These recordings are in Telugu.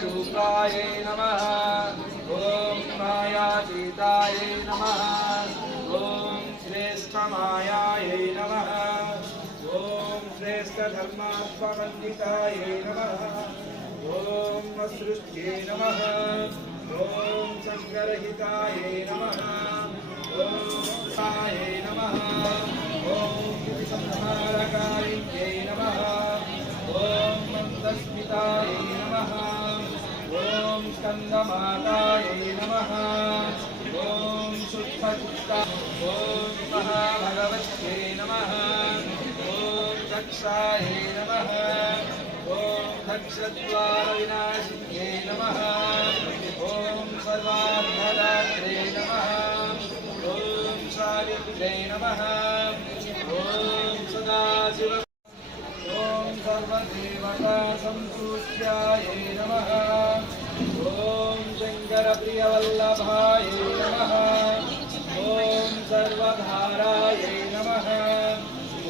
कारुण्यरूपायै नमः। ॐ मायातीतायै नमः। ॐ श्रेष्ठमायायै नमः। ॐ श्रेष्ठधर्मात्मवन्दितायै नमः। ॐ सृष्ट्यै नमः। ॐ सङ्गरहितायै नमः। ॐ सायै नमः। ॐ नमः। ॐ नमः। ఓం స్కందమాతాయై నమః. ఓం శుద్ధచిత్తా ఓం మహాభగవత్యై నమః. ఓం దక్షాయై నమః. ఓం దక్షద్వార వినాశిన్యై నమః. ఓం సర్వార్థదాత్రే నమః. ఓం సావిత్రే నమః. ఓం సదాశివ ఓం సర్వదేవతా సంతూష్ట్యాయై నమః. ॐ शङ्करप्रियवल्लभायै नमः। ॐ सर्वधाराय नमः।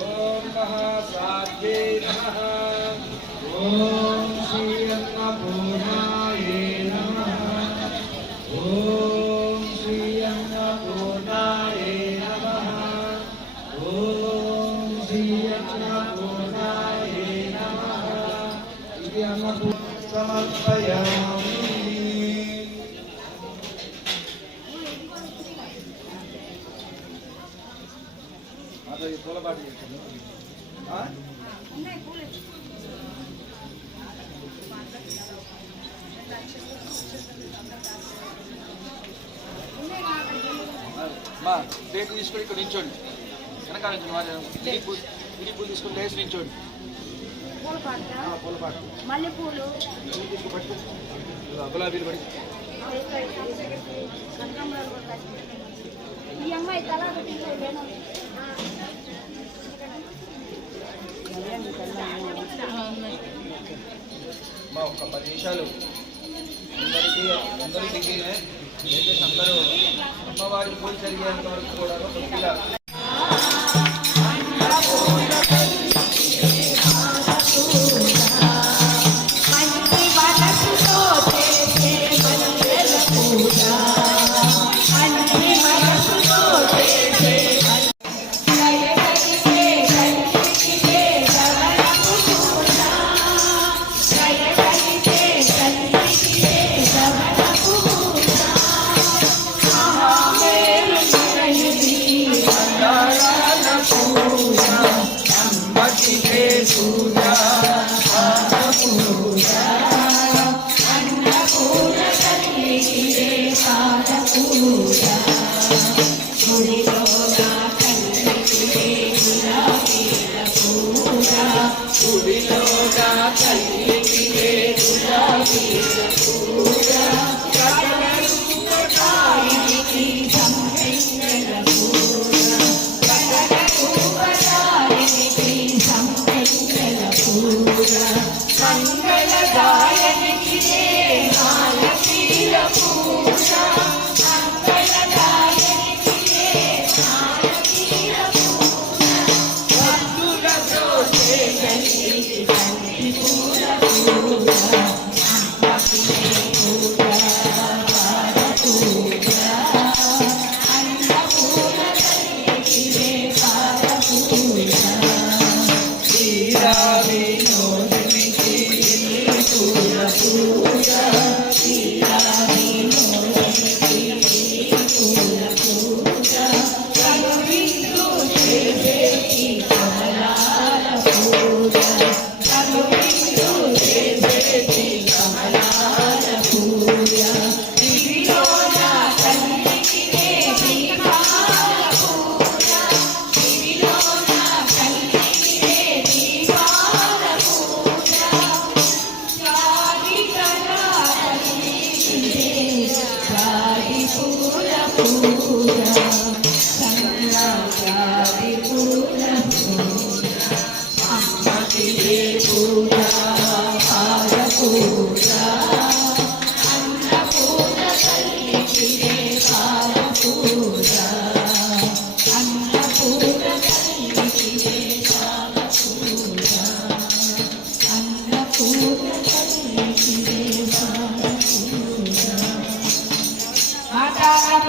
ॐ महासाध्यै नमः। ॐ श्रीअन्नपूर्णायै పూలపాటు చేశాను? మా ప్లేట్ తీసుకొని ఇక్కడ నించోండి వెనకాల నుంచి మరి ఇడి పూలు తీసుకొని లేచి నించోండి పూలపాట మల్లెపూలు గులాబీలు పడి. ఈ అమ్మాయి తలా మా ఒక్క పది నిమిషాలు. అందరికీ అందరికీ దయచేసి అందరూ అమ్మవారి పూజ జరిగేంత వరకు కూడా కొద్దిగా aleluya. Yeah. God,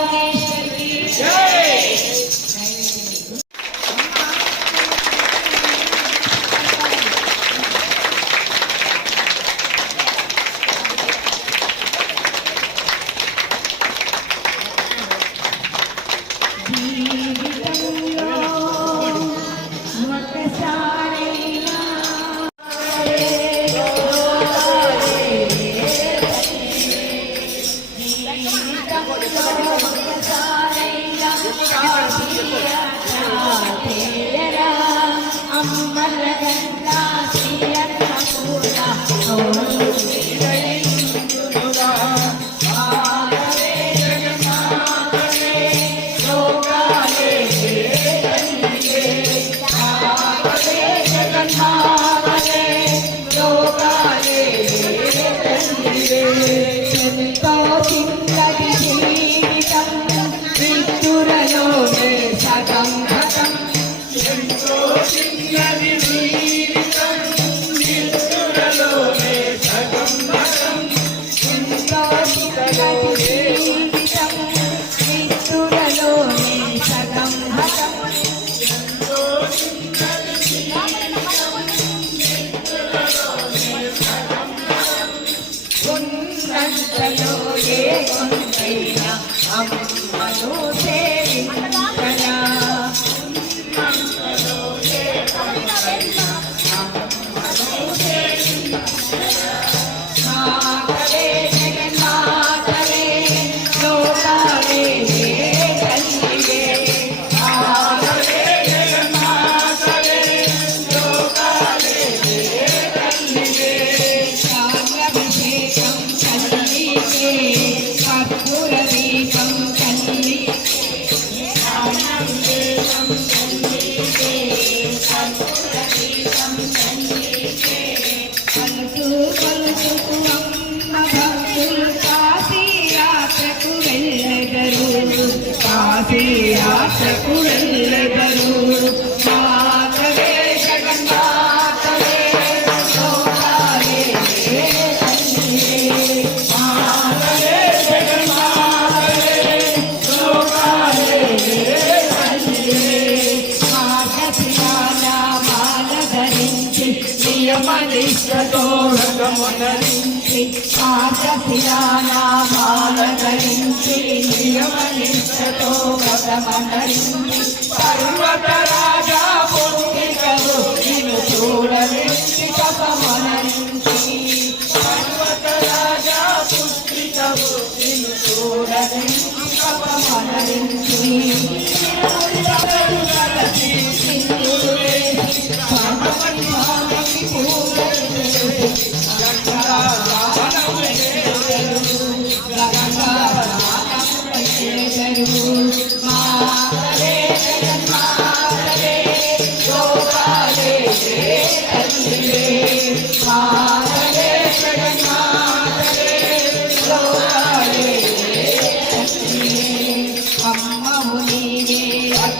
Thank you. నిలిచి నియమనిష్టోరకమునరించి పాఠశిరానామాలకరించి నియమనిష్టోరకమనరించి పర్వతరాజా పొందికలు నిన్ను చూడనించి కపమనరించి పర్వతరాజా పుత్రికలు నిన్ను చూడనించి కపమనరించి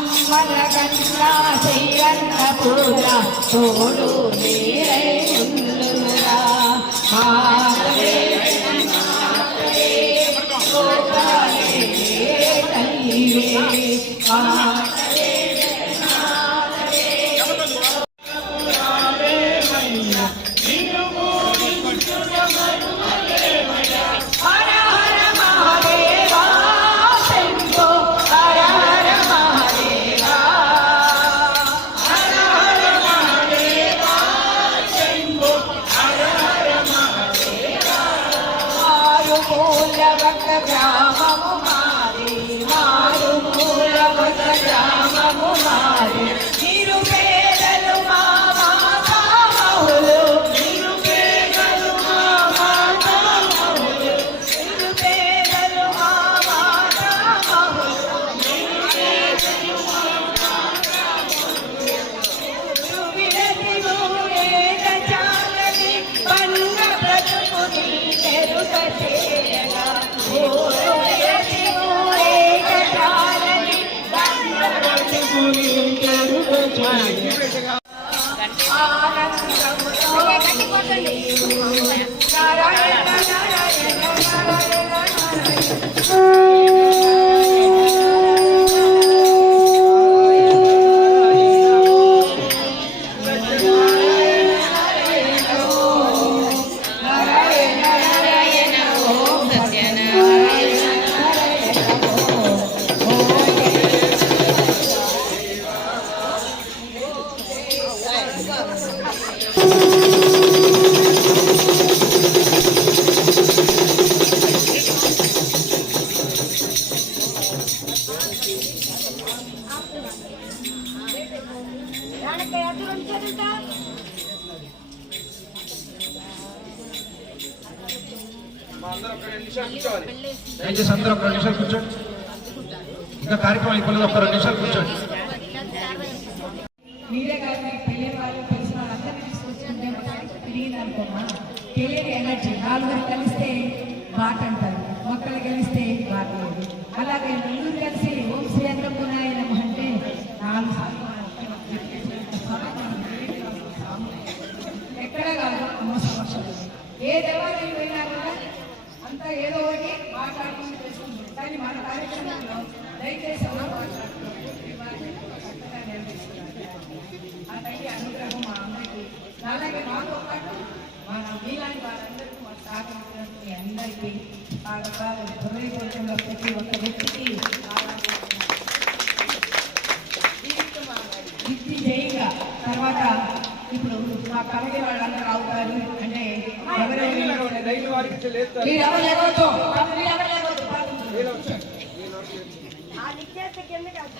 కమలగంట శ్రీరంగ పూజ తోడు నీరే ఉండురా రెండు నిమిషాలు కూర్చోండి ఇంకా కార్యక్రమం అయిపోలేదు ఒక రెండు నిమిషాలు కూర్చోండి మీరే కాదు మీకు వాళ్ళు తెలిసిన తిరిగింది అనుకోమా? తెలియని ఎనర్జీ. నాలుగురు కలిస్తే మాట అంటారు. మొక్కలు కలిస్తే మాట అలాగే నలుగురు కలిసి ఓం అంటే నాలుగు సార్లు ఎక్కడ కాదు అమ్మ ఏ దేవాలయం పోయినా కూడా అంతా ఏదో ఒకటి మాట్లాడుకుని చేసుకుంటాం కానీ మన కార్యక్రమంలో దయచేసి ఎవరు ఆ తల్లి అనుగ్రహం మా అందరికీ. అలాగే మాతో పాటు మన మీలాంటి వాళ్ళందరికీ మన సహకరించినట్టు అందరికీ అందరికీ బాగా హృదయపూర్వకంగా ప్రతి ఒక్క వ్యక్తికి ఇప్పుడు మా కమిటీ వాళ్ళందరూ అవుతారు అంటే కింద కాదు